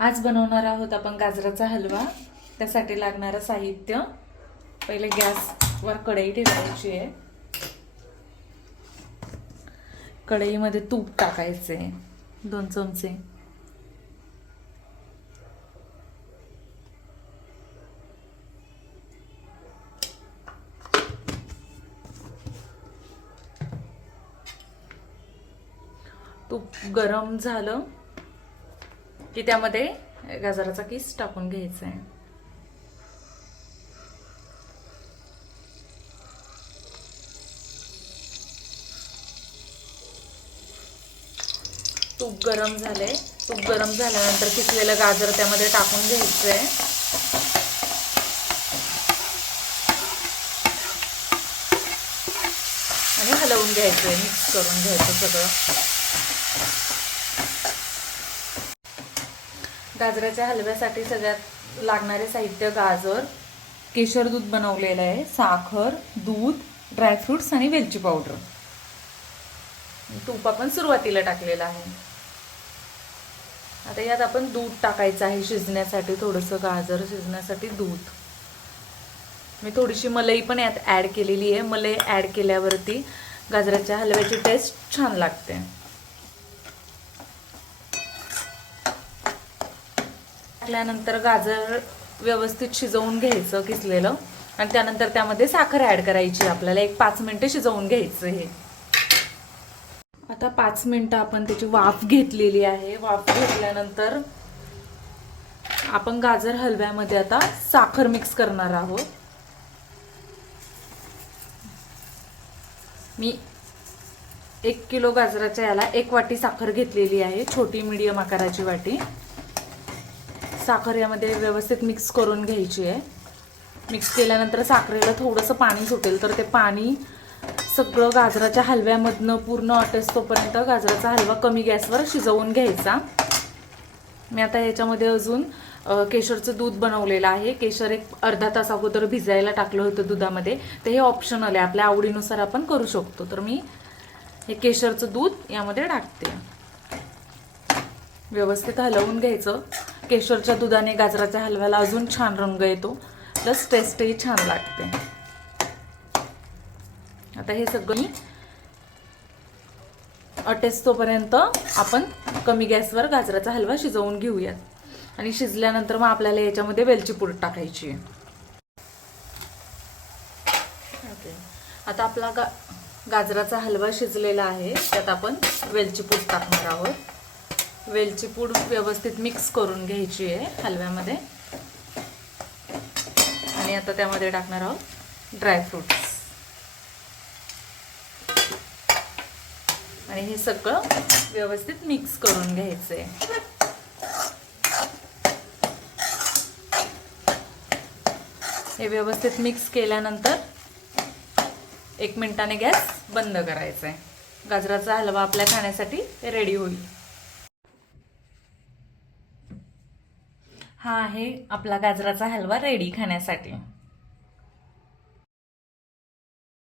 आज बनवणार आहोत आपण गाजराचा हलवा। त्यासाठी लागणारं साहित्य, पहिले गॅसवर कढई ठेवायची आहे। कढईमध्ये तूप टाकायचे 2 चमचे। तूप गरम झालं की त्यामध्ये गाजराचा किस टाकून घ्यायचा आहे। तूप गरम झाले। तूप गरम झाल्यानंतर किसलेलं गाजर त्यामध्ये टाकून घ्यायचंय आणि हलवून घ्यायचंय, मिक्स करून घ्यायचं सगळं। गाजराच्या हलव्यासाठी सगळ्यात लागणारे साहित्य गाजर, केशर दूध बनवलेलं आहे, साखर, दूध, ड्रायफ्रुट्स आणि वेलची पावडर। तूप आपण सुरुवातीला टाकलेलं आहे। आता यात आपण दूध टाकायचं आहे शिजण्यासाठी, थोडंसं गाजर शिजण्यासाठी दूध। मी थोडीशी मलाई पण यात ऍड केलेली आहे। मलाई ऍड केल्यावरती गाजराच्या हलव्याची टेस्ट छान लागते। टाकल्यानंतर गाजर व्यवस्थित शिजवून घ्यायचं किसलेलं, आणि त्यानंतर त्यामध्ये साखर ऍड करायची। आपल्याला 5 मिनिटं शिजवून घ्यायचं हे। आता 5 मिनिटं आपण त्याची वाफ घेतलेली आहे। वाफ घेतल्यानंतर आपण गाजर हलव्यामध्ये आता साखर मिक्स करणार आहोत। मी 1 किलो गाजराच्या याला 1 वाटी साखर घेतलेली आहे, छोटी मीडियम आकाराची वाटी। साखर यामध्ये व्यवस्थित मिक्स करून घ्यायची आहे। मिक्स केल्यानंतर साखरेला थोडंसं पाणी सुटेल, तर ते पाणी सगळं गाजराच्या हलव्यामधनं पूर्ण आटेस्तोपर्यंत गाजराचा हलवा कमी गॅसवर शिजवून घ्यायचा। मी आता याच्यामध्ये अजून केशरचं दूध बनवलेलं आहे। केशर एक अर्धा तास अगोदर भिजायला टाकलं होतं दुधामध्ये, तर हे ऑप्शनल आहे, आपल्या आवडीनुसार आपण करू शकतो। तर मी हे केशरचं दूध यामध्ये टाकते। व्यवस्थित हलवून घ्यायचं। केशरच्या दुधाने गाजराच्या हलव्याला अजून छान रंग येतो, प्लस टेस्टही छान लागते। आता हे सगळं अटेस्तोपर्यंत आपण कमी गॅसवर गाजराचा हलवा शिजवून घेऊयात। आणि शिजल्यानंतर मग आपल्याला याच्यामध्ये वेलची पूड टाकायची आहे। आता आपला गाजराचा हलवा शिजलेला आहे, त्यात आपण वेलची पूड टाकणार आहोत। वेलची पूड व्यवस्थित मिक्स करून घ्यायची आहे हलव्यामध्ये। आणि आता त्यामध्ये टाकणार आहोत ड्रायफ्रुट्स, आणि हे सगळं व्यवस्थित मिक्स करून घ्यायचंय। हे व्यवस्थित मिक्स केल्यानंतर 1 मिनिटाने गॅस बंद करायचा आहे। गाजराचा हलवा आपल्या खाण्यासाठी रेडी होईल। हा आहे आपला गाजराचा हलवा रेडी खाण्यासाठी।